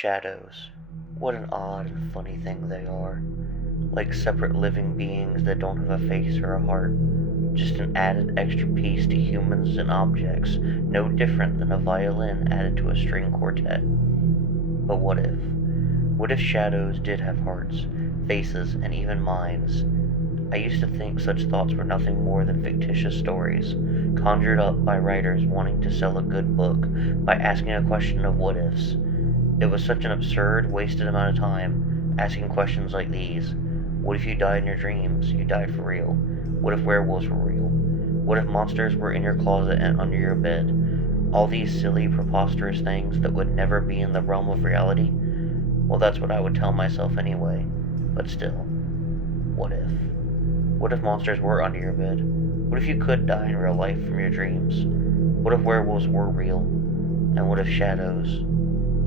Shadows. What an odd and funny thing they are. Like separate living beings that don't have a face or a heart. Just an added extra piece to humans and objects, no different than a violin added to a string quartet. But what if? What if shadows did have hearts, faces, and even minds? I used to think such thoughts were nothing more than fictitious stories, conjured up by writers wanting to sell a good book by asking a question of what ifs. It was such an absurd, wasted amount of time, asking questions like these. What if you died in your dreams? You died for real. What if werewolves were real? What if monsters were in your closet and under your bed? All these silly, preposterous things that would never be in the realm of reality? Well, that's what I would tell myself anyway. But still, what if? What if monsters were under your bed? What if you could die in real life from your dreams? What if werewolves were real? And what if shadows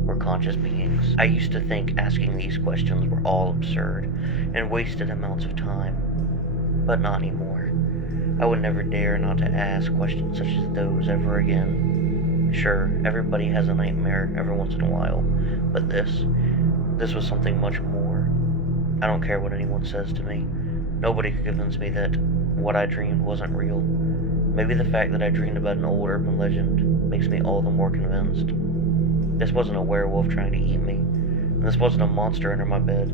were conscious beings? I used to think asking these questions were all absurd and wasted amounts of time. But not anymore. I would never dare not to ask questions such as those ever again. Sure, everybody has a nightmare every once in a while, but this was something much more. I don't care what anyone says to me. Nobody could convince me that what I dreamed wasn't real. Maybe the fact that I dreamed about an old urban legend makes me all the more convinced. This wasn't a werewolf trying to eat me, and this wasn't a monster under my bed.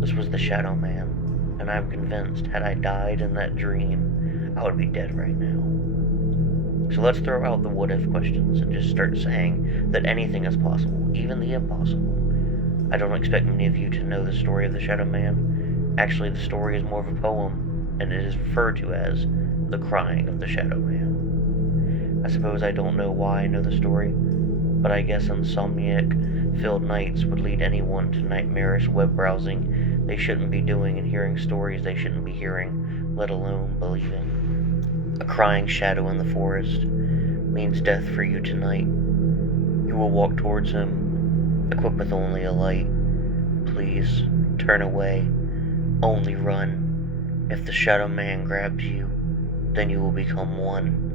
This was the Shadow Man, and I'm convinced had I died in that dream, I would be dead right now. So let's throw out the what-if questions and just start saying that anything is possible, even the impossible. I don't expect many of you to know the story of the Shadow Man. Actually, the story is more of a poem, and it is referred to as The Crying of the Shadow Man. I suppose I don't know why I know the story, but I guess insomniac-filled nights would lead anyone to nightmarish web browsing they shouldn't be doing and hearing stories they shouldn't be hearing, let alone believing. A crying shadow in the forest means death for you tonight. You will walk towards him, equipped with only a light. Please, turn away. Only run. If the Shadow Man grabs you, then you will become one.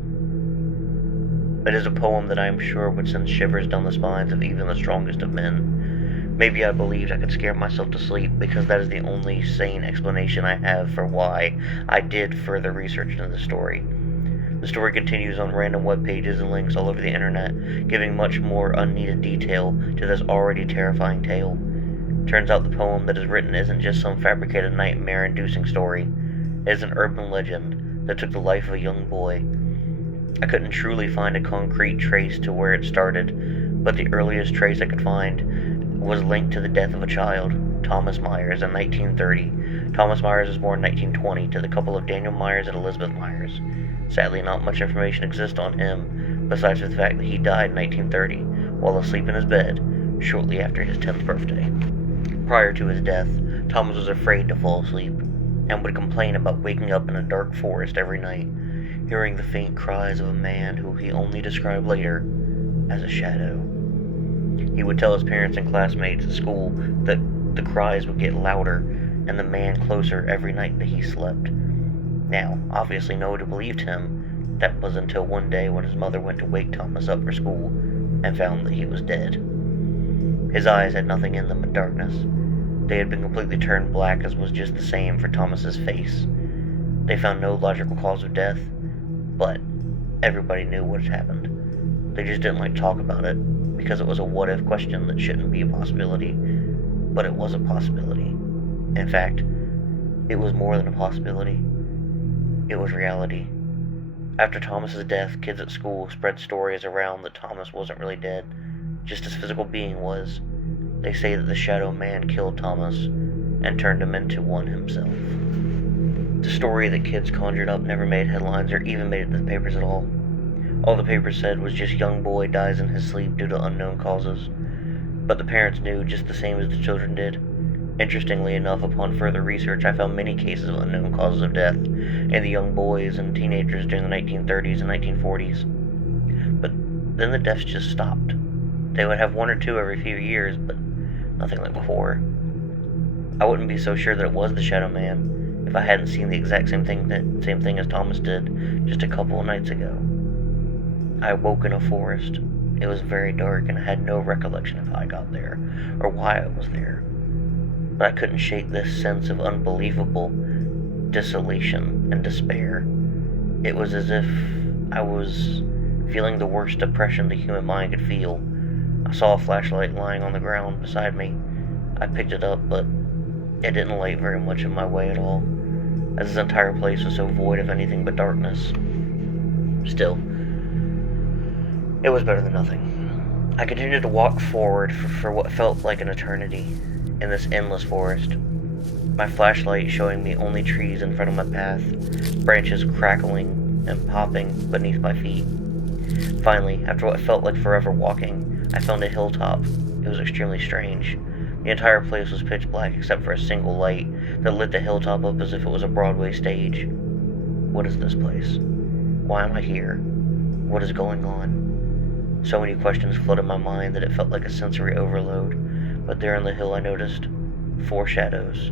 It is a poem that I am sure would send shivers down the spines of even the strongest of men. Maybe I believed I could scare myself to sleep because that is the only sane explanation I have for why I did further research into the story. The story continues on random web pages and links all over the internet, giving much more unneeded detail to this already terrifying tale. Turns out the poem that is written isn't just some fabricated nightmare-inducing story. It is an urban legend that took the life of a young boy. I couldn't truly find a concrete trace to where it started, but the earliest trace I could find was linked to the death of a child, Thomas Myers, in 1930. Thomas Myers was born in 1920 to the couple of Daniel Myers and Elizabeth Myers. Sadly, not much information exists on him, besides the fact that he died in 1930, while asleep in his bed, shortly after his 10th birthday. Prior to his death, Thomas was afraid to fall asleep, and would complain about waking up in a dark forest every night, hearing the faint cries of a man who he only described later as a shadow. He would tell his parents and classmates at school that the cries would get louder and the man closer every night that he slept. Now, obviously nobody believed him. That was until one day when his mother went to wake Thomas up for school and found that he was dead. His eyes had nothing in them but darkness. They had been completely turned black, as was just the same for Thomas's face. They found no logical cause of death, but everybody knew what had happened. They just didn't like to talk about it, because it was a what-if question that shouldn't be a possibility, but it was a possibility. In fact, it was more than a possibility. It was reality. After Thomas's death, kids at school spread stories around that Thomas wasn't really dead, just his physical being was. They say that the Shadow Man killed Thomas and turned him into one himself. The story that kids conjured up never made headlines or even made it to the papers at all. All the papers said was just young boy dies in his sleep due to unknown causes. But the parents knew just the same as the children did. Interestingly enough, upon further research, I found many cases of unknown causes of death in the young boys and teenagers during the 1930s and 1940s. But then the deaths just stopped. They would have one or two every few years, but nothing like before. I wouldn't be so sure that it was the Shadow Man if I hadn't seen the exact same thing as Thomas did just a couple of nights ago. I awoke in a forest It was very dark, and I had no recollection of how I got there, or why I was there. But I couldn't shake this sense of unbelievable desolation and despair. It was as if I was feeling the worst depression the human mind could feel. I saw a flashlight lying on the ground beside me. I picked it up, but it didn't light very much in my way at all, as this entire place was so void of anything but darkness. Still, it was better than nothing. I continued to walk forward for what felt like an eternity in this endless forest, my flashlight showing me only trees in front of my path, branches crackling and popping beneath my feet. Finally, after what felt like forever walking, I found a hilltop. It was extremely strange. The entire place was pitch black except for a single light that lit the hilltop up as if it was a Broadway stage. What is this place? Why am I here? What is going on? So many questions flooded my mind that it felt like a sensory overload. But there on the hill I noticed 4 shadows.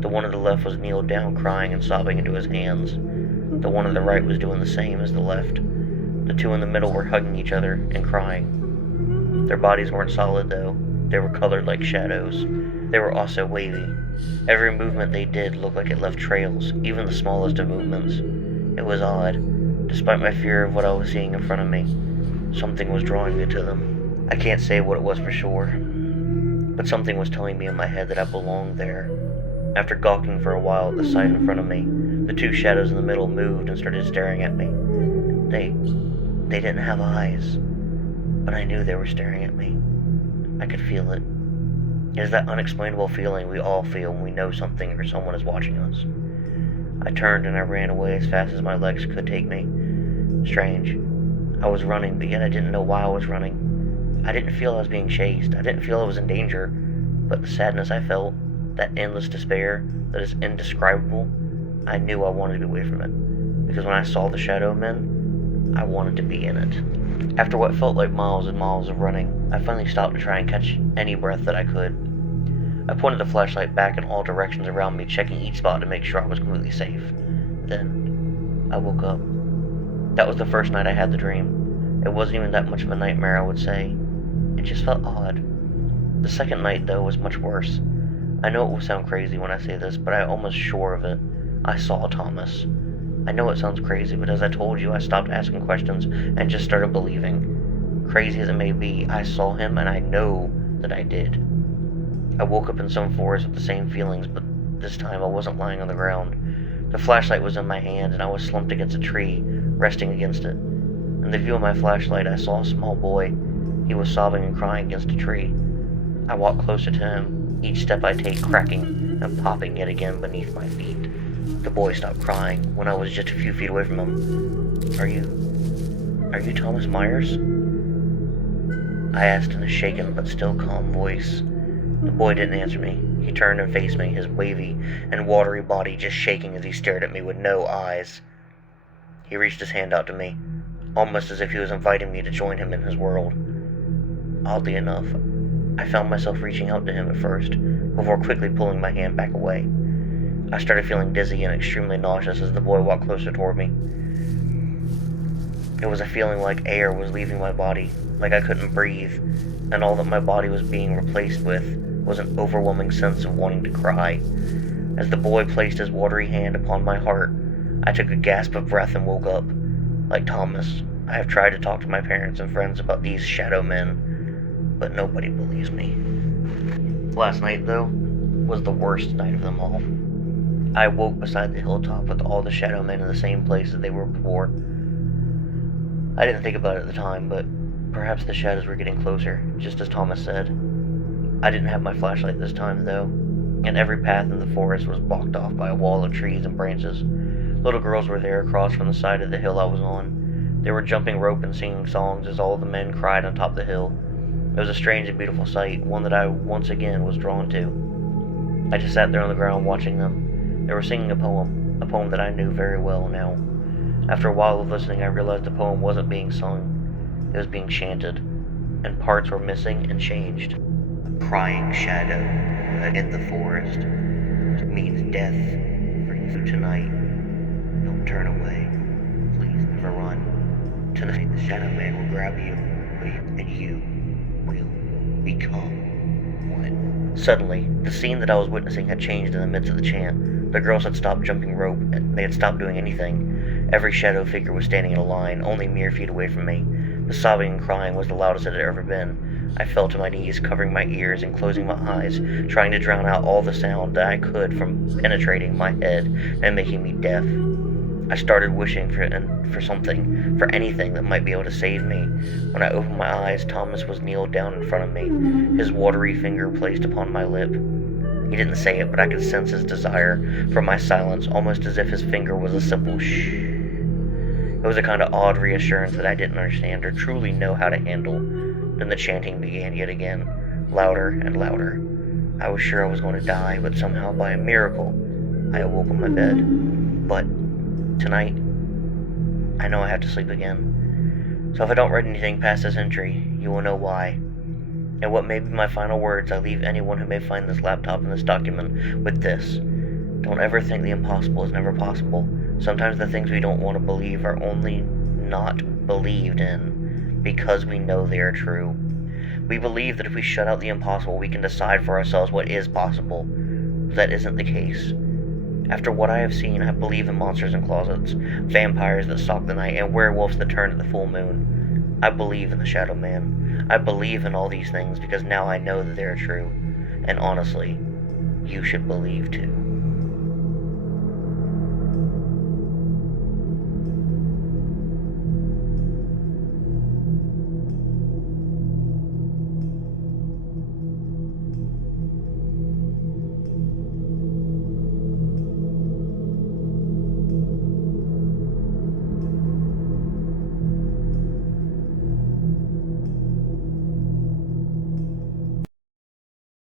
The one on the left was kneeled down crying and sobbing into his hands. The one on the right was doing the same as the left. The 2 in the middle were hugging each other and crying. Their bodies weren't solid though. They were colored like shadows. They were also wavy. Every movement they did looked like it left trails, even the smallest of movements. It was odd. Despite my fear of what I was seeing in front of me, something was drawing me to them. I can't say what it was for sure, but something was telling me in my head that I belonged there. After gawking for a while at the sight in front of me, the 2 shadows in the middle moved and started staring at me. They didn't have eyes, but I knew they were staring at me. I could feel it. It is that unexplainable feeling we all feel when we know something or someone is watching us. I turned and I ran away as fast as my legs could take me. Strange. I was running, but yet I didn't know why I was running. I didn't feel I was being chased. I didn't feel I was in danger. But the sadness I felt, that endless despair that is indescribable, I knew I wanted to be away from it. Because when I saw the shadow men, I wanted to be in it. After what felt like miles and miles of running, I finally stopped to try and catch any breath that I could. I pointed the flashlight back in all directions around me, checking each spot to make sure I was completely safe. Then, I woke up. That was the first night I had the dream. It wasn't even that much of a nightmare, I would say. It just felt odd. The second night, though, was much worse. I know it will sound crazy when I say this, but I'm almost sure of it. I saw Thomas. I know it sounds crazy, but as I told you, I stopped asking questions and just started believing. Crazy as it may be, I saw him, and I know that I did. I woke up in some forest with the same feelings, but this time I wasn't lying on the ground. The flashlight was in my hand, and I was slumped against a tree, resting against it. In the view of my flashlight, I saw a small boy. He was sobbing and crying against a tree. I walked closer to him, each step I take cracking and popping yet again beneath my feet. The boy stopped crying when I was just a few feet away from him. Are you Thomas Myers? I asked in a shaken but still calm voice. The boy didn't answer me. He turned and faced me, his wavy and watery body just shaking as he stared at me with no eyes. He reached his hand out to me, almost as if he was inviting me to join him in his world. Oddly enough, I found myself reaching out to him at first, before quickly pulling my hand back away. I started feeling dizzy and extremely nauseous as the boy walked closer toward me. It was a feeling like air was leaving my body, like I couldn't breathe, and all that my body was being replaced with was an overwhelming sense of wanting to cry. As the boy placed his watery hand upon my heart, I took a gasp of breath and woke up. Like Thomas, I have tried to talk to my parents and friends about these shadow men, but nobody believes me. Last night, though, was the worst night of them all. I woke beside the hilltop with all the shadow men in the same place that they were before. I didn't think about it at the time, but perhaps the shadows were getting closer, just as Thomas said. I didn't have my flashlight this time, though, and every path in the forest was blocked off by a wall of trees and branches. Little girls were there across from the side of the hill I was on. They were jumping rope and singing songs as all the men cried on top of the hill. It was a strange and beautiful sight, one that I once again was drawn to. I just sat there on the ground watching them. They were singing a poem that I knew very well now. After a while of listening, I realized the poem wasn't being sung. It was being chanted, and parts were missing and changed. A crying shadow in the forest means death for you tonight. Don't turn away. Please never run. Tonight the shadow man will grab you, and you will become one. Suddenly, the scene that I was witnessing had changed in the midst of the chant. The girls had stopped jumping rope, and they had stopped doing anything. Every shadow figure was standing in a line, only mere feet away from me. The sobbing and crying was the loudest it had ever been. I fell to my knees, covering my ears and closing my eyes, trying to drown out all the sound that I could from penetrating my head and making me deaf. I started wishing for something, for anything that might be able to save me. When I opened my eyes, Thomas was kneeled down in front of me, his watery finger placed upon my lip. He didn't say it, but I could sense his desire for my silence, almost as if his finger was a simple shh. It was a kind of odd reassurance that I didn't understand or truly know how to handle. Then the chanting began yet again, louder and louder. I was sure I was going to die, but somehow, by a miracle, I awoke on my bed. But tonight, I know I have to sleep again. So if I don't write anything past this entry, you will know why. And what may be my final words, I leave anyone who may find this laptop and this document with this. Don't ever think the impossible is never possible. Sometimes the things we don't want to believe are only not believed in because we know they are true. We believe that if we shut out the impossible, we can decide for ourselves what is possible. But that isn't the case. After what I have seen, I believe in monsters in closets, vampires that stalk the night, and werewolves that turn at the full moon. I believe in the Shadow Man. I believe in all these things because now I know that they are true. And honestly, you should believe too.